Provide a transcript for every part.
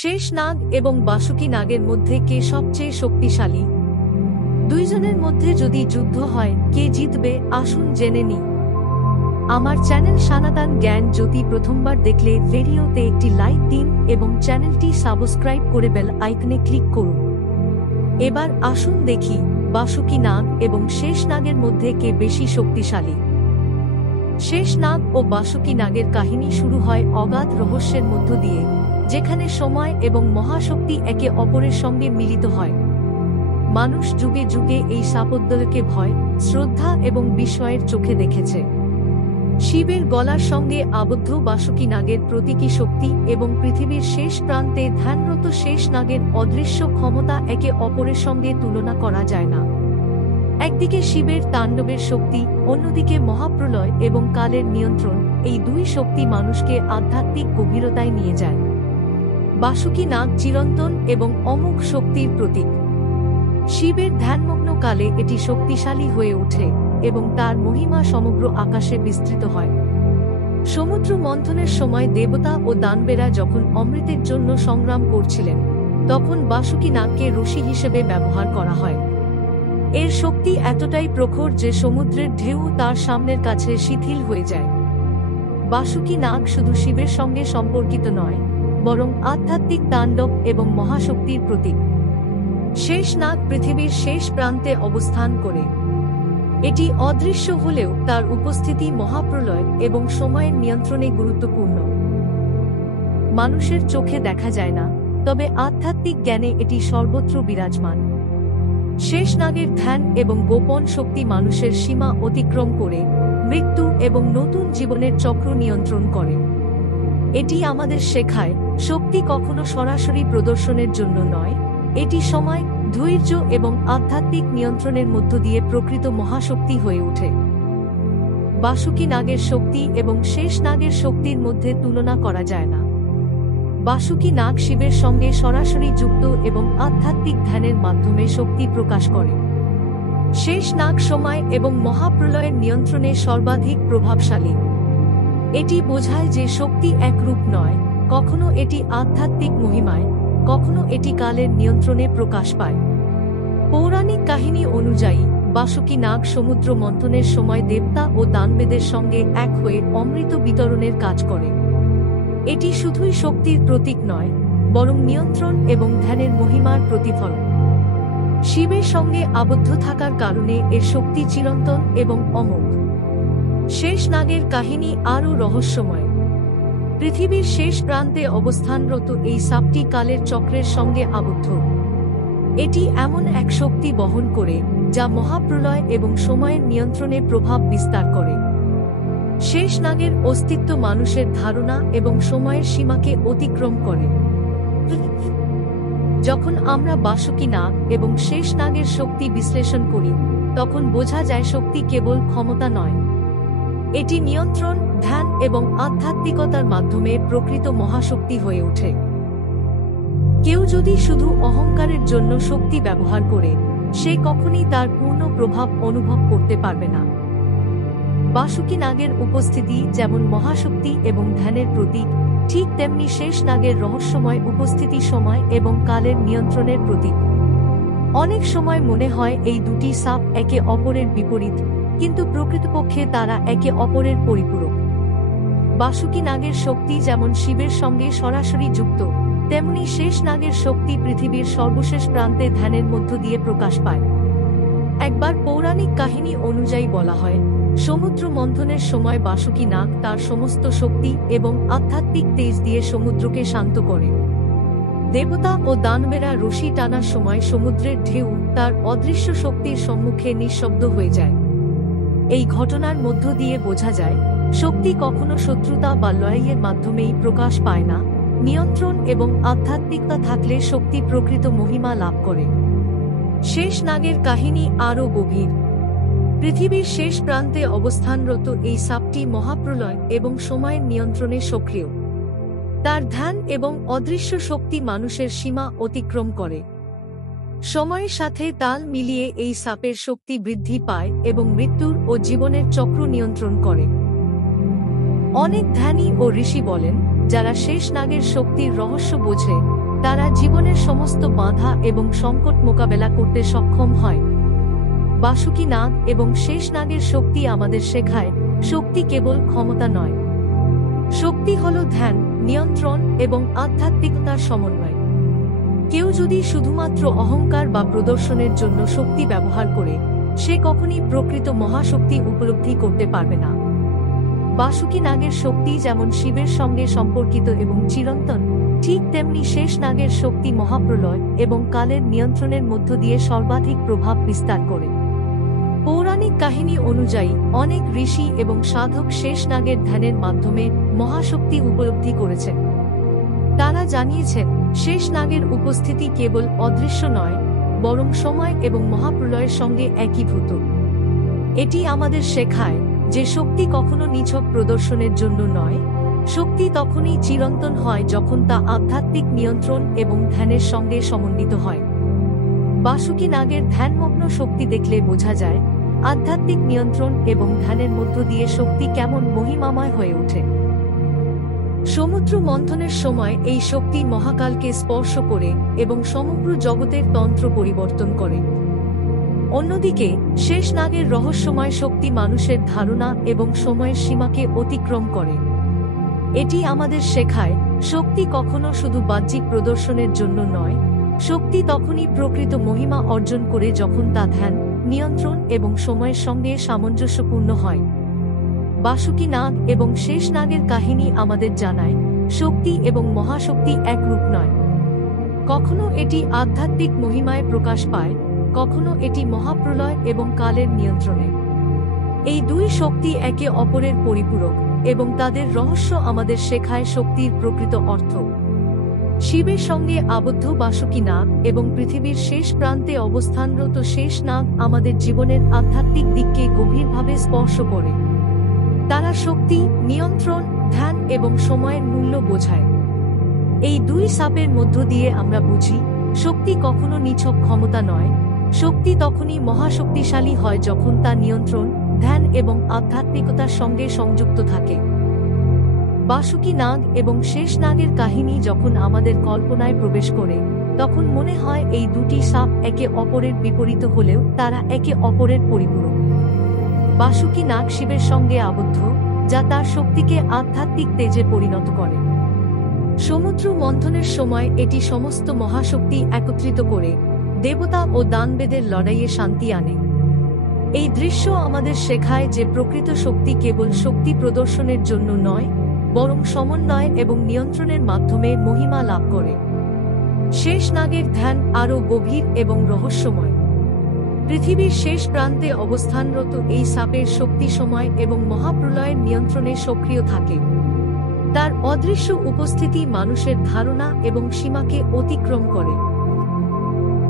শেষ নাগ এবং বাসুকি নাগের মধ্যে কে সবচেয়ে শক্তিশালী? দুইজনের মধ্যে যদি যুদ্ধ হয়, কে জিতবে আসুন জেনে নিই। আমার চ্যানেল সনাতন জ্ঞান জ্যোতি প্রথমবার দেখলে ভিডিওতে একটি লাইক দিন এবং চ্যানেলটি সাবস্ক্রাইব করে বেল আইকনে ক্লিক করুন। এবার আসুন দেখি বাসুকি নাগ এবং শেষ নাগের মধ্যে কে বেশি শক্তিশালী। শেষ নাগ ও বাসুকি নাগের কাহিনী শুরু হয় অগাধ রহস্যের মধ্য দিয়ে, যেখানে সময় এবং মহাশক্তি একে অপরের সঙ্গে মিলিত হয়। মানুষ যুগে যুগে এই সাপদ্বলকে ভয়, শ্রদ্ধা এবং বিস্ময়ের চোখে দেখেছে। শিবের গলার সঙ্গে আবদ্ধ বাসুকি নাগের প্রতীকী শক্তি এবং পৃথিবীর শেষ প্রান্তে ধ্যানরত শেষ নাগের অদৃশ্য ক্ষমতা একে অপরের সঙ্গে তুলনা করা যায় না। একদিকে শিবের তাণ্ডবের শক্তি, অন্যদিকে মহাপ্রলয় এবং কালের নিয়ন্ত্রণ, এই দুই শক্তি মানুষকে আধ্যাত্মিক গভীরতায় নিয়ে যায়। বাসুকি নাগ চিরন্তন এবং অমোঘ শক্তির প্রতীক। শিবের ধ্যানমগ্ন কালে এটি শক্তিশালী হয়ে ওঠে এবং তার মহিমা সমগ্র আকাশে বিস্তৃত হয়। সমুদ্র মন্থনের সময় দেবতা ও দানবেরা যখন অমৃতের জন্য সংগ্রাম করছিলেন, তখন বাসুকি নাগকে রশি হিসেবে ব্যবহার করা হয়। এর শক্তি এতটাই প্রখর যে সমুদ্রের ঢেউ তার সামনের কাছে শিথিল হয়ে যায়। বাসুকি নাগ শুধু শিবের সঙ্গে সম্পর্কিত নয়, বরং আধ্যাত্মিক তাণ্ডব এবং মহাশক্তির প্রতীক। শেষ নাগ পৃথিবীর শেষ প্রান্তে অবস্থান করে। এটি অদৃশ্য হলেও তার উপস্থিতি মহাপ্রলয় এবং সময়ের নিয়ন্ত্রণে গুরুত্বপূর্ণ। মানুষের চোখে দেখা যায় না, তবে আধ্যাত্মিক জ্ঞানে এটি সর্বত্র বিরাজমান। শেষ নাগের ধ্যান এবং গোপন শক্তি মানুষের সীমা অতিক্রম করে মৃত্যু এবং নতুন জীবনের চক্র নিয়ন্ত্রণ করে। এটি আমাদের শেখায়, শক্তি কখনো সরাসরি প্রদর্শনের জন্য নয়, এটি সময়, ধৈর্য এবং আধ্যাত্মিক নিয়ন্ত্রণের মধ্য দিয়ে প্রকৃত মহাশক্তি হয়ে ওঠে। বাসুকি নাগের শক্তি এবং শেষ নাগের শক্তির মধ্যে তুলনা করা যায় না। বাসুকি নাগ শিবের সঙ্গে সরাসরি যুক্ত এবং আধ্যাত্মিক ধ্যানের মাধ্যমে শক্তি প্রকাশ করে। শেষ নাগ সময় এবং মহাপ্রলয়ের নিয়ন্ত্রণে সর্বাধিক প্রভাবশালী। এটি বোঝায় যে শক্তি একরূপ নয়, কখনো এটি আধ্যাত্মিক মহিমায়, কখনো এটি কালের নিয়ন্ত্রণে প্রকাশ পায়। পৌরাণিক কাহিনী অনুযায়ী বাসুকি নাগ সমুদ্র মন্থনের সময় দেবতা ও দানবেদের সঙ্গে এক হয়ে অমৃত বিতরণের কাজ করে। এটি শুধুই শক্তির প্রতীক নয়, বরং নিয়ন্ত্রণ এবং ধ্যানের মহিমার প্রতিফলন। শিবের সঙ্গে আবদ্ধ থাকার কারণে এর শক্তি চিরন্তন এবং অমোঘ। শেষ নাগের কাহিনী আরও রহস্যময়। পৃথিবীর শেষ প্রান্তে অবস্থানরত এই সাপটি কালের চক্রের সঙ্গে আবদ্ধ। এটি এমন এক শক্তি বহন করে যা মহাপ্রলয় এবং সময়ের নিয়ন্ত্রণে প্রভাব বিস্তার করে। শেষ নাগের অস্তিত্ব মানুষের ধারণা এবং সময়ের সীমাকে অতিক্রম করে। যখন আমরা বাসুকি নাগ এবং শেষ নাগের শক্তি বিশ্লেষণ করি, তখন বোঝা যায় শক্তি কেবল ক্ষমতা নয়, এটি নিয়ন্ত্রণ, ধ্যান এবং আধ্যাত্মিকতার মাধ্যমে প্রকৃত মহাশক্তি হয়ে ওঠে। কেউ যদি শুধু অহংকারের জন্য শক্তি ব্যবহার করে, সে কখনই তার পূর্ণ প্রভাব অনুভব করতে পারবে না। বাসুকি নাগের উপস্থিতি যেমন মহাশক্তি এবং ধ্যানের প্রতীক, ঠিক তেমনি শেষ নাগের রহস্যময় উপস্থিতি সময় এবং কালের নিয়ন্ত্রণের প্রতীক। অনেক সময় মনে হয় এই দুটি সাপ একে অপরের বিপরীত, কিন্তু প্রকৃতপক্ষে তারা একে অপরের পরিপূরক। বাসুকি নাগের শক্তি যেমন শিবের সঙ্গে সরাসরি যুক্ত, তেমনি শেষ নাগের শক্তি পৃথিবীর সর্বশেষ প্রান্তে ধ্যানের মধ্য দিয়ে প্রকাশ পায়। একবার পৌরাণিক কাহিনী অনুযায়ী বলা হয়, সমুদ্র মন্থনের সময় বাসুকি নাগ তার সমস্ত শক্তি এবং আধ্যাত্মিক তেজ দিয়ে সমুদ্রকে শান্ত করে। দেবতা ও দানবেরা রশি টানার সময় সমুদ্রের ঢেউ তার অদৃশ্য শক্তির সম্মুখে নিঃশব্দ হয়ে যায়। এই ঘটনার মধ্য দিয়ে বোঝা যায়, শক্তি কখনো শত্রুতা বা লড়াইয়ের মাধ্যমেই প্রকাশ পায় না, নিয়ন্ত্রণ এবং আধ্যাত্মিকতা থাকলে শক্তি প্রকৃত মহিমা লাভ করে। শেষ নাগের কাহিনী আরও গভীর। পৃথিবীর শেষ প্রান্তে অবস্থানরত এই সাপটি মহাপ্রলয় এবং সময়ের নিয়ন্ত্রণে সক্রিয়। তার ধ্যান এবং অদৃশ্য শক্তি মানুষের সীমা অতিক্রম করে। সময়ের সাথে তাল মিলিয়ে এই সাপের শক্তি বৃদ্ধি পায় এবং মৃত্যুর ও জীবনের চক্র নিয়ন্ত্রণ করে। অনেক ধ্যানী ও ঋষি বলেন, যারা শেষ নাগের শক্তির রহস্য বোঝে, তারা জীবনের সমস্ত বাধা এবং সংকট মোকাবেলা করতে সক্ষম হয়। বাসুকি নাগ এবং শেষ নাগের শক্তি আমাদের শেখায়, শক্তি কেবল ক্ষমতা নয়। শক্তি হল ধ্যান, নিয়ন্ত্রণ এবং আধ্যাত্মিকতার সমন্বয়। কেউ যদি শুধুমাত্র অহংকার বা প্রদর্শনের জন্য শক্তি ব্যবহার করে, সে কখনই প্রকৃত মহাশক্তি উপলব্ধি করতে পারবে না। বাসুকি নাগের শক্তি যেমন শিবের সঙ্গে সম্পর্কিত এবং চিরন্তন, ঠিক তেমনি শেষ নাগের শক্তি মহাপ্রলয় এবং কালের নিয়ন্ত্রণের মধ্য দিয়ে সর্বাধিক প্রভাব বিস্তার করে। পৌরাণিক কাহিনী অনুযায়ী অনেক ঋষি এবং সাধক শেষ নাগের ধ্যানের মাধ্যমে মহাশক্তি উপলব্ধি করেছেন। তারা জানিয়েছেন, শেষ নাগের উপস্থিতি কেবল অদৃশ্য নয়, বরং সময় এবং মহাপ্রলয়ের সঙ্গে একীভূত। এটি আমাদের শেখায় যে শক্তি কখনো নিছক প্রদর্শনের জন্য নয়, শক্তি তখনই চিরন্তন হয় যখন তা আধ্যাত্মিক নিয়ন্ত্রণ এবং ধ্যানের সঙ্গে সমন্বিত হয়। বাসুকি নাগের ধ্যানমগ্ন শক্তি দেখলে বোঝা যায়, আধ্যাত্মিক নিয়ন্ত্রণ এবং ধ্যানের মধ্য দিয়ে শক্তি কেমন মহিমাময় হয়ে ওঠে। সমুদ্র মন্থনের সময় এই শক্তি মহাকালকে স্পর্শ করে এবং সমগ্র জগতের তন্ত্র পরিবর্তন করে। অন্যদিকে শেষ নাগের রহস্যময় শক্তি মানুষের ধারণা এবং সময়ের সীমাকে অতিক্রম করে। এটি আমাদের শেখায়, শক্তি কখনো শুধু বাহ্যিক প্রদর্শনের জন্য নয়, শক্তি তখনই প্রকৃত মহিমা অর্জন করে যখন তা ধ্যান, নিয়ন্ত্রণ এবং সময়ের সঙ্গে সামঞ্জস্যপূর্ণ হয়। বাসুকি নাগ এবং শেষ নাগের কাহিনী আমাদের জানায়, শক্তি এবং মহাশক্তি এক রূপ নয়। কখনো এটি আধ্যাত্মিক মহিমায় প্রকাশ পায়, কখনো এটি মহাপ্রলয় এবং কালের নিয়ন্ত্রণে। এই দুই শক্তি একে অপরের পরিপূরক এবং তাদের রহস্য আমাদের শেখায় শক্তির প্রকৃত অর্থ। শিবের সঙ্গে আবদ্ধ বাসুকি নাগ এবং পৃথিবীর শেষ প্রান্তে অবস্থানরত শেষ নাগ আমাদের জীবনের আধ্যাত্মিক দিককে গভীরভাবে স্পর্শ করে। তারা শক্তি, নিয়ন্ত্রণ, ধ্যান এবং সময়ের মূল্য বোঝায়। এই দুই সাপের মধ্য দিয়ে আমরা বুঝি, শক্তি কখনো নিছক ক্ষমতা নয়, শক্তি তখনই মহাশক্তিশালী হয় যখন তা নিয়ন্ত্রণ, ধ্যান এবং আধ্যাত্মিকতার সঙ্গে সংযুক্ত থাকে। বাসুকি নাগ এবং শেষ নাগের কাহিনী যখন আমাদের কল্পনায় প্রবেশ করে, তখন মনে হয় এই দুটি সাপ একে অপরের বিপরীত হলেও তারা একে অপরের পরিপূরক। বাসুকি নাগ শিবের সঙ্গে আবদ্ধ, যা তার শক্তিকে আধ্যাত্মিক তেজে পরিণত করে। সমুদ্র মন্থনের সময় এটি সমস্ত মহাশক্তি একত্রিত করে দেবতা ও দানবেদের লড়াইয়ে শান্তি আনে। এই দৃশ্য আমাদের শেখায় যে প্রকৃত শক্তি কেবল শক্তি প্রদর্শনের জন্য নয়, বরং সমন্বয় এবং নিয়ন্ত্রণের মাধ্যমে মহিমা লাভ করে। শেষ নাগের ধ্যান আরও গভীর এবং রহস্যময়। পৃথিবীর শেষ প্রান্তে অবস্থানরত এই সাপের শক্তি সময় এবং মহাপ্রলয়ের নিয়ন্ত্রণে সক্রিয় থাকে। তার অদৃশ্য উপস্থিতি মানুষের ধারণা এবং সীমাকে অতিক্রম করে।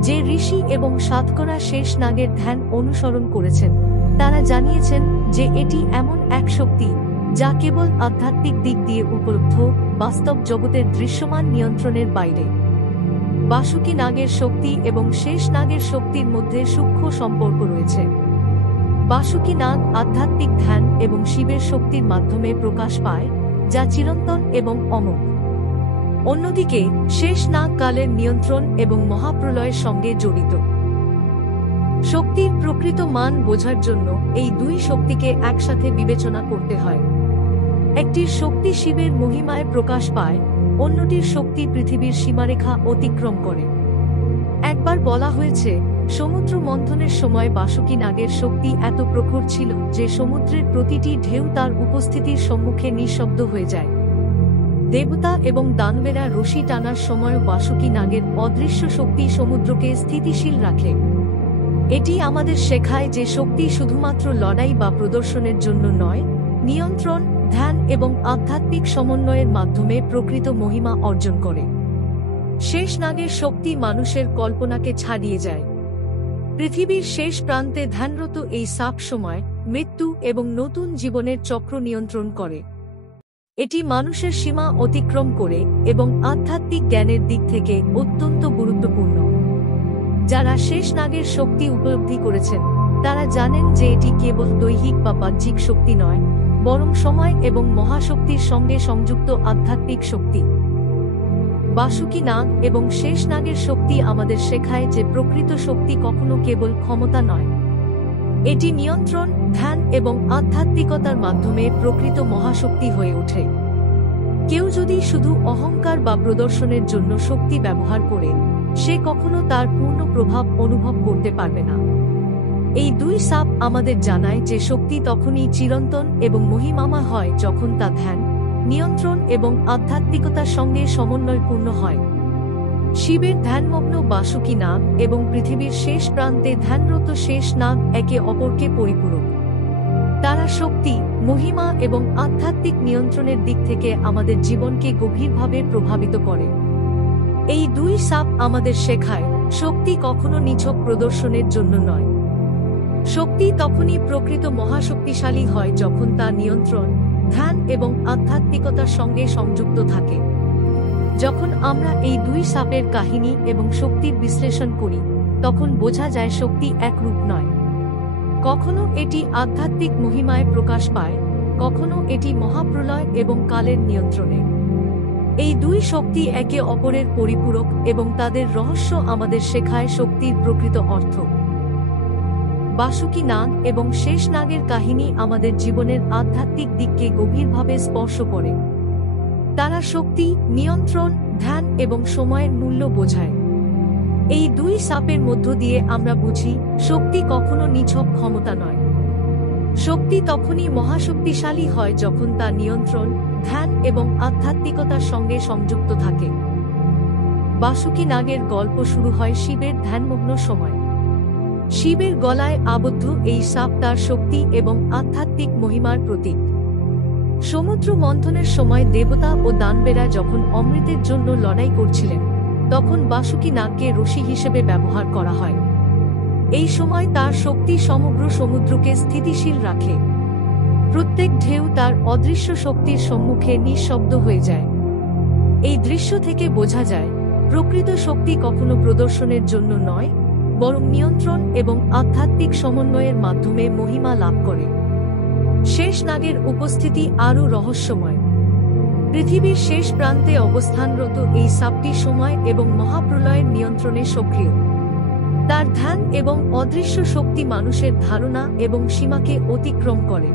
যে ঋষি এবং সাধকরা শেষ নাগের ধ্যান অনুসরণ করেছেন, তারা জানিয়েছেন যে এটি এমন এক শক্তি যা কেবল আধ্যাত্মিক দিক দিয়ে উপলব্ধ, বাস্তব জগতের দৃশ্যমান নিয়ন্ত্রণের বাইরে। বাসুকি নাগের শক্তি এবং শেষ নাগের শক্তির মধ্যে সূক্ষ্ম সম্পর্ক রয়েছে। বাসুকি নাগ আধ্যাত্মিক ধ্যান এবং শিবের শক্তির মাধ্যমে প্রকাশ পায়, যা চিরন্তন এবং অমোঘ। অন্যদিকে শেষ নাগ কালের নিয়ন্ত্রণ এবং মহাপ্রলয়ের সঙ্গে জড়িত। শক্তির প্রকৃত মান বোঝার জন্য এই দুই শক্তিকে একসাথে বিবেচনা করতে হয়। একটির শক্তি শিবের মহিমায় প্রকাশ পায়, অন্যটির শক্তি পৃথিবীর সীমারেখা অতিক্রম করে। একবার বলা হয়েছে, সমুদ্র মন্থনের সময় বাসুকি নাগের শক্তি এত প্রখর ছিল যে সমুদ্রের প্রতিটি ঢেউ তার উপস্থিতির সম্মুখে নিঃশব্দ হয়ে যায়। দেবতা এবং দানবেরা রশি টানার সময়ও বাসুকি নাগের অদৃশ্য শক্তি সমুদ্রকে স্থিতিশীল রাখে। এটি আমাদের শেখায় যে শক্তি শুধুমাত্র লড়াই বা প্রদর্শনের জন্য নয়, নিয়ন্ত্রণ, ধ্যান এবং আধ্যাত্মিক সমন্বয়ের মাধ্যমে প্রকৃত মহিমা অর্জন করে। শেষ নাগের শক্তি মানুষের কল্পনাকে ছাড়িয়ে যায়। পৃথিবীর শেষ প্রান্তে ধ্যানরত এই সাপ সময়, মৃত্যু এবং নতুন জীবনের চক্র নিয়ন্ত্রণ করে। এটি মানুষের সীমা অতিক্রম করে এবং আধ্যাত্মিক জ্ঞানের দিক থেকে অত্যন্ত গুরুত্বপূর্ণ। যারা শেষ নাগের শক্তি উপলব্ধি করেছেন, তারা জানেন যে এটি কেবল দৈহিক বা বাহ্যিক শক্তি নয়, বরং সময় এবং মহাশক্তির সঙ্গে সংযুক্ত আধ্যাত্মিক শক্তি। বাসুকি নাগ এবং শেষ নাগের শক্তি আমাদের শেখায় যে প্রকৃত শক্তি কখনো কেবল ক্ষমতা নয়, এটি নিয়ন্ত্রণ, ধ্যান এবং আধ্যাত্মিকতার মাধ্যমে প্রকৃত মহাশক্তি হয়ে ওঠে। কেউ যদি শুধু অহংকার বা প্রদর্শনের জন্য শক্তি ব্যবহার করে, সে কখনো তার পূর্ণ প্রভাব অনুভব করতে পারবে না। এই দুই সাপ আমাদের জানায় যে শক্তি তখনই চিরন্তন এবং মহিমাময় হয় যখন তা ধ্যান, নিয়ন্ত্রণ এবং আধ্যাত্মিকতার সঙ্গে সমন্বয়পূর্ণ হয়। শিবের ধ্যানমগ্ন বাসুকি নাগ এবং পৃথিবীর শেষ প্রান্তে ধ্যানরত শেষ নাগ একে অপরকে পরিপূরক। তারা শক্তি, মহিমা এবং আধ্যাত্মিক নিয়ন্ত্রণের দিক থেকে আমাদের জীবনকে গভীরভাবে প্রভাবিত করে। এই দুই সাপ আমাদের শেখায়, শক্তি কখনো নিছক প্রদর্শনের জন্য নয়। শক্তি তখনই প্রকৃত মহাশক্তিশালী হয় যখন তা নিয়ন্ত্রণ, ধ্যান এবং আধ্যাত্মিকতার সঙ্গে সংযুক্ত থাকে। যখন আমরা এই দুই সাপের কাহিনী এবং শক্তির বিশ্লেষণ করি, তখন বোঝা যায় শক্তি এক রূপ নয়। কখনো এটি আধ্যাত্মিক মহিমায় প্রকাশ পায়, কখনো এটি মহাপ্রলয় এবং কালের নিয়ন্ত্রণে। এই দুই শক্তি একে অপরের পরিপূরক এবং তাদের রহস্য আমাদের শেখায় শক্তির প্রকৃত অর্থ। বাসুকি নাগ এবং শেষ নাগের কাহিনী আমাদের জীবনের আধ্যাত্মিক দিককে গভীরভাবে স্পর্শ করে। তারা শক্তি, নিয়ন্ত্রণ, ধ্যান এবং সময়ের মূল্য বোঝায়। এই দুই সাপের মধ্য দিয়ে আমরা বুঝি, শক্তি কখনো নিছক ক্ষমতা নয়। শক্তি তখনই মহাশক্তিশালী হয় যখন তা নিয়ন্ত্রণ, ধ্যান এবং আধ্যাত্মিকতার সঙ্গে সংযুক্ত থাকে। বাসুকি নাগের গল্প শুরু হয় শিবের ধ্যানমগ্ন সময়। শিবের গলায় আবদ্ধ এই সাপ তার শক্তি এবং আধ্যাত্মিক মহিমার প্রতীক। সমুদ্র মন্থনের সময় দেবতা ও দানবেরা যখন অমৃতের জন্য লড়াই করছিলেন, তখন বাসুকি নাগকে রশি হিসেবে ব্যবহার করা হয়। এই সময় তার শক্তি সমগ্র সমুদ্রকে স্থিতিশীল রাখে। প্রত্যেক ঢেউ তার অদৃশ্য শক্তির সম্মুখে নিঃশব্দ হয়ে যায়। এই দৃশ্য থেকে বোঝা যায়, প্রকৃত শক্তি কখনো প্রদর্শনের জন্য নয়, বরং নিয়ন্ত্রণ এবং আধ্যাত্মিক সমন্বয়ের মাধ্যমে মহিমা লাভ করে। শেষ নাগের উপস্থিতি আরও রহস্যময়। পৃথিবীর শেষ প্রান্তে অবস্থানরত এই সাপটি সময় এবং মহাপ্রলয়ের নিয়ন্ত্রণে সক্রিয়। তার ধ্যান এবং অদৃশ্য শক্তি মানুষের ধারণা এবং সীমাকে অতিক্রম করে।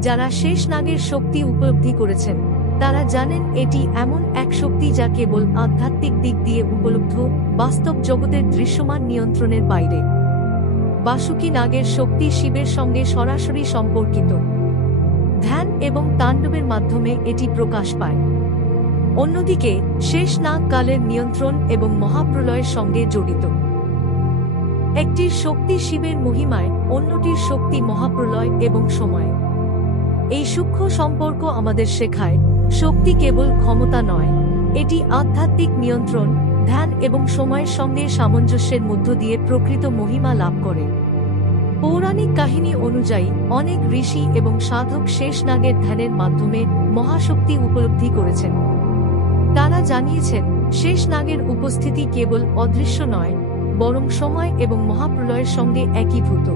যারা শেষ নাগের শক্তি উপলব্ধি করেছেন, তারা জানেন এটি এমন এক শক্তি যা কেবল আধ্যাত্মিক দিক দিয়ে উপলব্ধ, বাস্তব জগতের দৃশ্যমান নিয়ন্ত্রণের বাইরে। বাসুকি নাগের শক্তি শিবের সঙ্গে সরাসরি সম্পর্কিত। ধ্যান এবং তাণ্ডবের মাধ্যমে এটি প্রকাশ পায়। অন্যদিকে শেষ নাগ কালের নিয়ন্ত্রণ এবং মহাপ্রলয়ের সঙ্গে জড়িত। একটির শক্তি শিবের মহিমায়, অন্যটির শক্তি মহাপ্রলয় এবং সময়। এই সূক্ষ্ম সম্পর্ক আমাদের শেখায়, শক্তি কেবল ক্ষমতা নয়, এটি আধ্যাত্মিক নিয়ন্ত্রণ, ধ্যান এবং সময়ের সঙ্গে সামঞ্জস্যের মধ্য দিয়ে প্রকৃত মহিমা লাভ করে। পৌরাণিক কাহিনী অনুযায়ী অনেক ঋষি এবং সাধক শেষ নাগের ধ্যানের মাধ্যমে মহাশক্তি উপলব্ধি করেছেন। তারা জানিয়েছেন, শেষ নাগের উপস্থিতি কেবল অদৃশ্য নয়, বরং সময় এবং মহাপ্রলয়ের সঙ্গে একীভূত।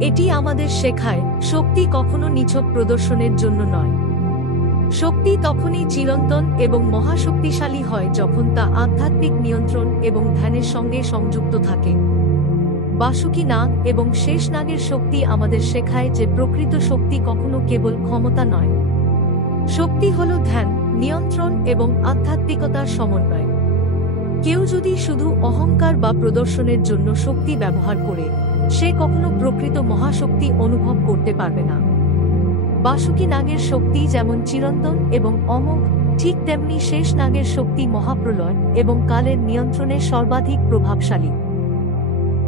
এটি আমাদের শেখায়, শক্তি কখনো নিছক প্রদর্শনের জন্য নয়। শক্তি তখনই চিরন্তন এবং মহাশক্তিশালী হয় যখন তা আধ্যাত্মিক নিয়ন্ত্রণ এবং ধ্যানের সঙ্গে সংযুক্ত থাকে। বাসুকি নাগ এবং শেষ নাগের শক্তি আমাদের শেখায় যে প্রকৃত শক্তি কখনো কেবল ক্ষমতা নয়। শক্তি হল ধ্যান, নিয়ন্ত্রণ এবং আধ্যাত্মিকতার সমন্বয়। কেউ যদি শুধু অহংকার বা প্রদর্শনের জন্য শক্তি ব্যবহার করে, সে কখনো প্রকৃত মহাশক্তি অনুভব করতে পারবে না। বাসুকি নাগের শক্তি যেমন চিরন্তন এবং অমোঘ, ঠিক তেমনি শেষ নাগের শক্তি মহাপ্রলয় এবং কালের নিয়ন্ত্রণে সর্বাধিক প্রভাবশালী।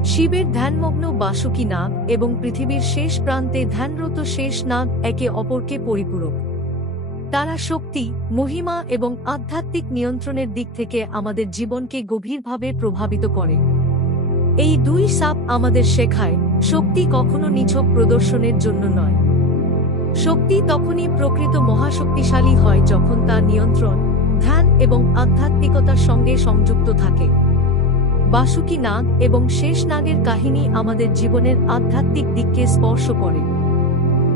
শিবের ধ্যানমগ্ন বাসুকি নাগ এবং পৃথিবীর শেষ প্রান্তে ধ্যানরত শেষ নাগ একে অপরকে পরিপূরক। তারা শক্তি, মহিমা এবং আধ্যাত্মিক নিয়ন্ত্রণের দিক থেকে আমাদের জীবনকে গভীরভাবে প্রভাবিত করে। এই দুই সাপ আমাদের শেখায়, শক্তি কখনো নিছক প্রদর্শনের জন্য নয়। শক্তি তখনই প্রকৃত মহাশক্তিশালী হয় যখন তা নিয়ন্ত্রণ, ধ্যান এবং আধ্যাত্মিকতার সঙ্গে সংযুক্ত থাকে। বাসুকি নাগ এবং শেষ নাগের কাহিনী আমাদের জীবনের আধ্যাত্মিক দিককে স্পর্শ করে।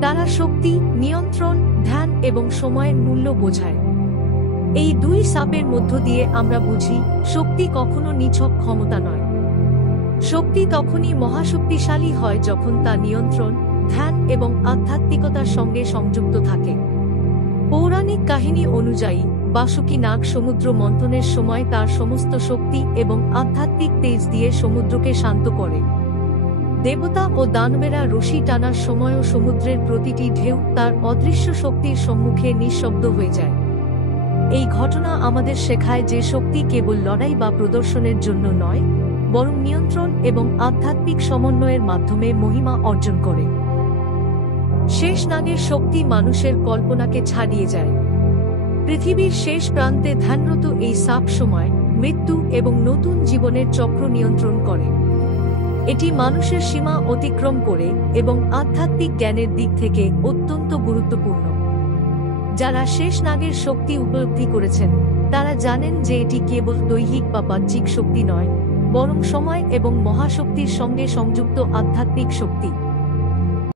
তারা শক্তি, নিয়ন্ত্রণ, ধ্যান এবং সময়ের মূল্য বোঝায়। এই দুই সাপের মধ্য দিয়ে আমরা বুঝি শক্তি কখনো নিছক ক্ষমতা নয়। শক্তি তখনই মহাশক্তিশালী হয় যখন তা নিয়ন্ত্রণ, ধ্যান এবং আধ্যাত্মিকতার সঙ্গে সংযুক্ত থাকে। পৌরাণিক কাহিনী অনুযায়ী বাসুকী নাগ সমুদ্র মন্থনের সময় তার সমস্ত শক্তি এবং আধ্যাত্মিক তেজ দিয়ে সমুদ্রকে শান্ত করে। দেবতা ও দানবেরা রশি টানার সময়ও সমুদ্রের প্রতিটি ঢেউ তার অদৃশ্য শক্তির সম্মুখে নিঃশব্দ হয়ে যায়। এই ঘটনা আমাদের শেখায় যে শক্তি কেবল লড়াই বা প্রদর্শনের জন্য নয়, বরং নিয়ন্ত্রণ এবং আধ্যাত্মিক সমন্বয়ের মাধ্যমে মহিমা অর্জন করে। শেষ নাগের শক্তি মানুষের কল্পনাকে ছাড়িয়ে যায়। পৃথিবীর শেষ প্রান্তে ধ্যানরত এই সাপ সময়, মৃত্যু এবং নতুন জীবনের চক্র নিয়ন্ত্রণ করে। এটি মানুষের সীমা অতিক্রম করে এবং আধ্যাত্মিক জ্ঞানের দিক থেকে অত্যন্ত গুরুত্বপূর্ণ। যারা শেষ নাগের শক্তি উপলব্ধি করেছেন তারা জানেন যে এটি কেবল দৈহিক বা বাহ্যিক শক্তি নয়, বরং সময় এবং মহাশক্তির সঙ্গে সংযুক্ত আধ্যাত্মিক শক্তি।